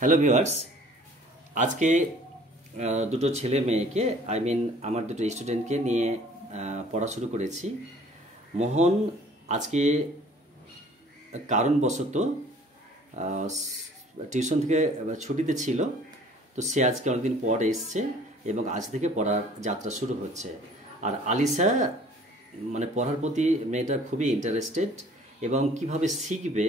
Hello viewers, আজকে দুটো ছেলে মেয়েকে আমার দুটো স্টুডেন্টকে নিয়ে পড়া শুরু করেছি। মোহন আজকে কারণবশত টিউশন থেকে ছুটিতে ছিল, তো সে আজকে অনেকদিন পর এসছে এবং আজ থেকে পড়ার যাত্রা শুরু হচ্ছে। আর আলিসা পড়ার প্রতি মেয়েটা খুবই ইন্টারেস্টেড এবং কিভাবে শিখবে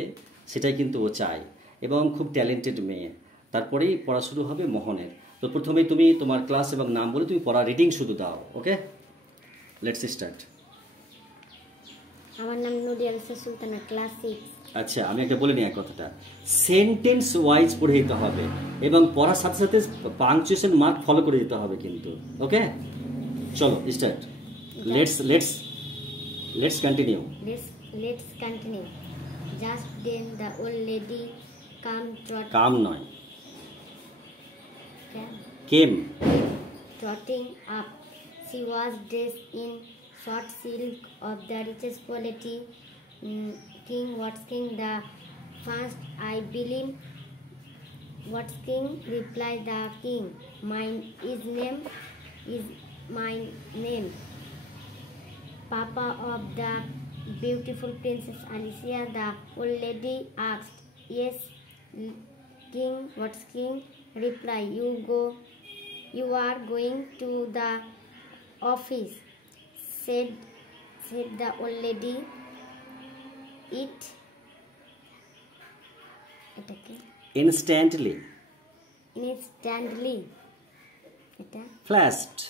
সেটাই কিন্তু ও চায় এবং খুব ট্যালেন্টেড মেয়ে। তারপরেই পড়া শুরু হবে মোহনের। তো প্রথমেই তুমি তোমার ক্লাস এবং নাম বলে তুমি পড়া রিডিং শুধু দাও। ওকে, লেটস স্টার্ট। আমার নাম নুরি আলিসা সুলতানা, ক্লাস 6। আচ্ছা, আমি একটা বলে নিই এক কথাটা। সেন্টেন্স ওয়াইজ পড়ে দিতে হবে এবং পড়ার সাথে সাথে পাংচুয়েশন মার্ক ফলো করে দিতে হবে কিন্তু। ওকে, চলো start. Let's continue. Let's continue. Just then the old lady came trotting up. She was dressed in short silk of the richest quality. King, what's king? The first I believe. What's king? Replied the king. Is my name. Papa of the beautiful Princess Alicia, the old lady asked. Yes, king. What's king? Reply. You are going to the office, said the old lady. Instantly flashed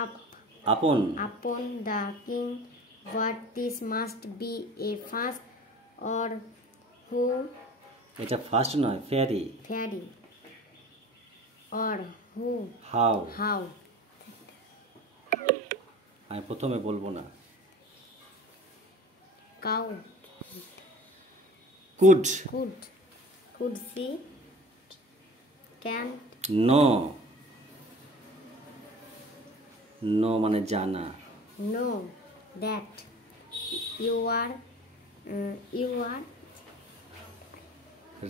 up upon the king. What, this must be a fast or who? এটা ফার্স্ট নয়, fairy or who? How. আমি প্রথমে বলবো না। Cow. Could see. Can't. No মানে জানা। No, that. You are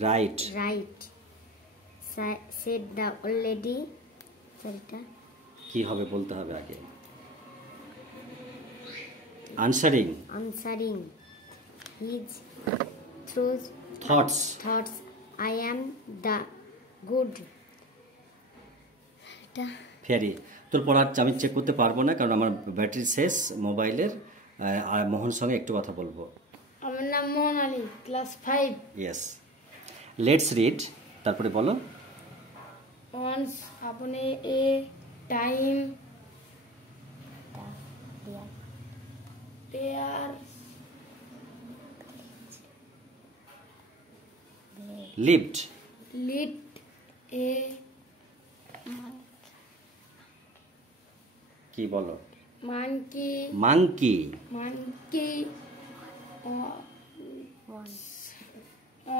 right said the old lady. কি হবে বলতে হবে আগে। answering his thoughts. I am the good fairy. তোর পড়ার আমি চেক করতে পারবো না কারণ আমার ব্যাটারি শেষ মোবাইলের। আর মোহন সঙ্গে একটু কথা বলবো। আমার নাম Mohan Ali, class 5। Yes, let's read. তারপরে বলো। once upon a time there lived a কি বলো। monkey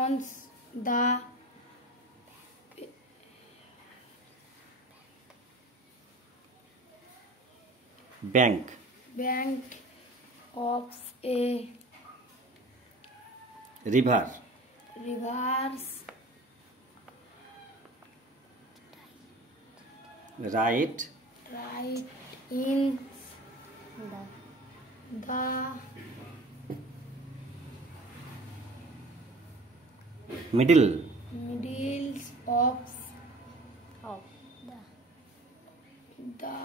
once the bank of a rivers right in the middle of the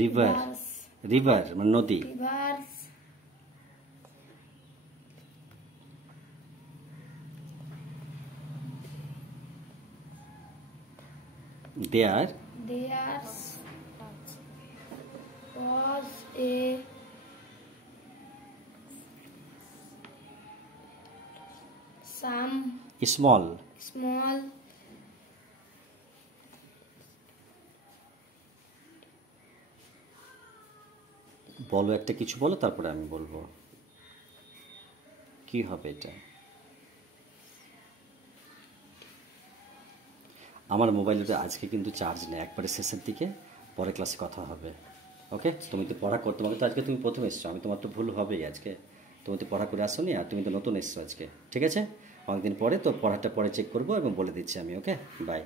river মানে নদী। rivers there was a some small বলো, একটা কিছু বলো তারপরে আমি বলবো কি হবে এটা। আমার মোবাইলে আজকে কিন্তু চার্জ নেই, একবারে শেষের দিকে, পরে ক্লাসে কথা হবে। ওকে, তুমি তো পড়া করো, তোমাকে তো আজকে তুমি প্রথম এসছো, আমি তোমার তো ভুল হবেই আজকে। তুমি তো পড়া করে আসোনি, আর তুমি তো নতুন এসছো আজকে, ঠিক আছে? অনেকদিন পরে তো পড়াটা পরে চেক করবো এবং বলে দিচ্ছি আমি, ওকে? বাই।